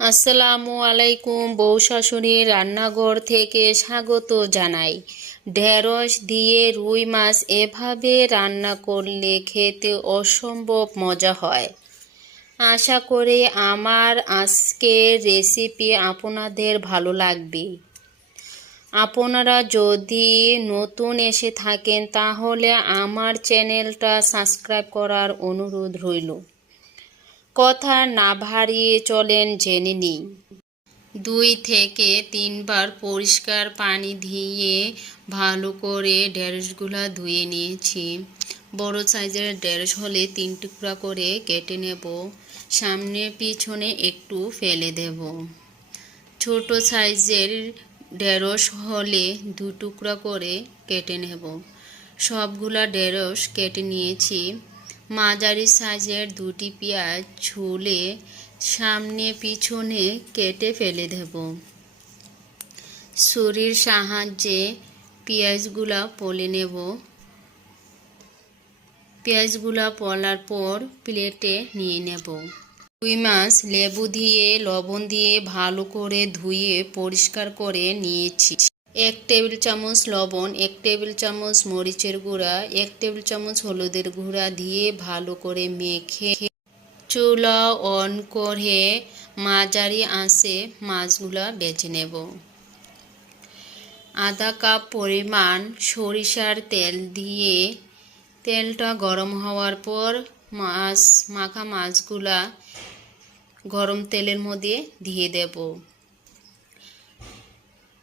আসসালামু আলাইকুম। বউ শাশুড়ির রান্নাঘর থেকে স্বাগত জানাই। ঢেঁড়স দিয়ে রুই মাছ এভাবে রান্না করলে খেতে অসম্ভব মজা হয়। আশা করি আমার আজকের রেসিপি আপনাদের ভালো লাগবে। আপনারা যদি নতুন এসে থাকেন তাহলে আমার চ্যানেলটা সাবস্ক্রাইব করার অনুরোধ রইল। কথা না বাড়িয়ে চলেন জেনে নিই। 2 থেকে 3 বার পরিষ্কার পানি দিয়ে ভালো করে ঢেঁড়সগুলা ধুয়ে নিয়েছি। বড় সাইজের ঢেঁড়স হলে 3 টুকরা করে কেটে নেব। সামনে পিছনে একটু ফেলে দেব। ছোট সাইজের ঢেঁড়স হলে 2 টুকরা করে কেটে নেব। সবগুলা ঢেঁড়স কেটে নিয়েছি। মাঝারি সাইজের 2টি পেঁয়াজ ছুলে সামনে পিছনে কেটে ফেলে দেব। ছুরির সাহায্যে পেঁয়াজগুলা পলে নেব। পেঁয়াজগুলা পলার পর প্লেটে নিয়ে নেব। রুই মাছ লেবু দিয়ে লবণ দিয়ে ভালো করে ধুয়ে পরিষ্কার করে নিয়েছি। 1 টেবিল চামচ লবণ, 1 টেবিল চামচ মরিচের গুঁড়া, 1 টেবিল চামচ হলুদের গুঁড়া দিয়ে ভালো করে মেখে চুলা অন করে মাঝারি আঁচে মাছগুলা ভেজে নেব। আধা কাপ পরিমাণ সরিষার তেল দিয়ে তেলটা গরম হওয়ার পর মাখা মাছগুলা গরম তেলের মধ্যে দিয়ে দেব।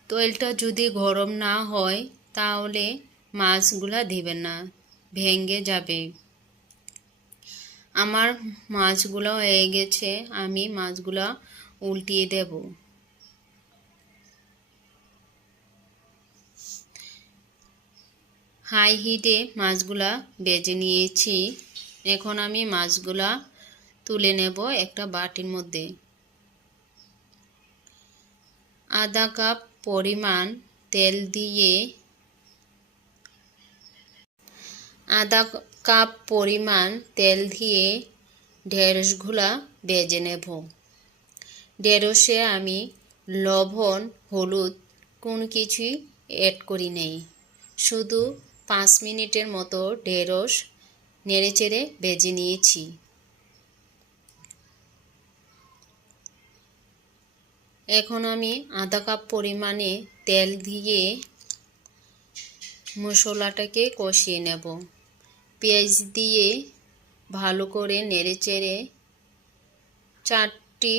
তেলটা যদি গরম না হয় তাহলে মাছগুলা দিবেন না, ভেঙে যাবে। আমার মাছগুলো হয়ে গেছে, আমি মাছগুলা উল্টিয়ে দেব। হাই হিটে মাছগুলা ভেজে নিয়েছি। এখন আমি মাছগুলা তুলে নেব একটা বাটির মধ্যে। আধা কাপ পরিমাণ তেল দিয়ে ঢেঁড়সগুলা ভেজে নেব। ঢেঁড়সে আমি লবণ হলুদ কোনো কিছুই অ্যাড করি নাই। শুধু 5 মিনিটের মতো ঢেঁড়স নেড়েচেড়ে ভেজে নিয়েছি। এখন আমি আধা কাপ পরিমাণে তেল দিয়ে মশলাটাকে কষিয়ে নেব। পেঁয়াজ দিয়ে ভালো করে নেড়েচেড়ে 4টি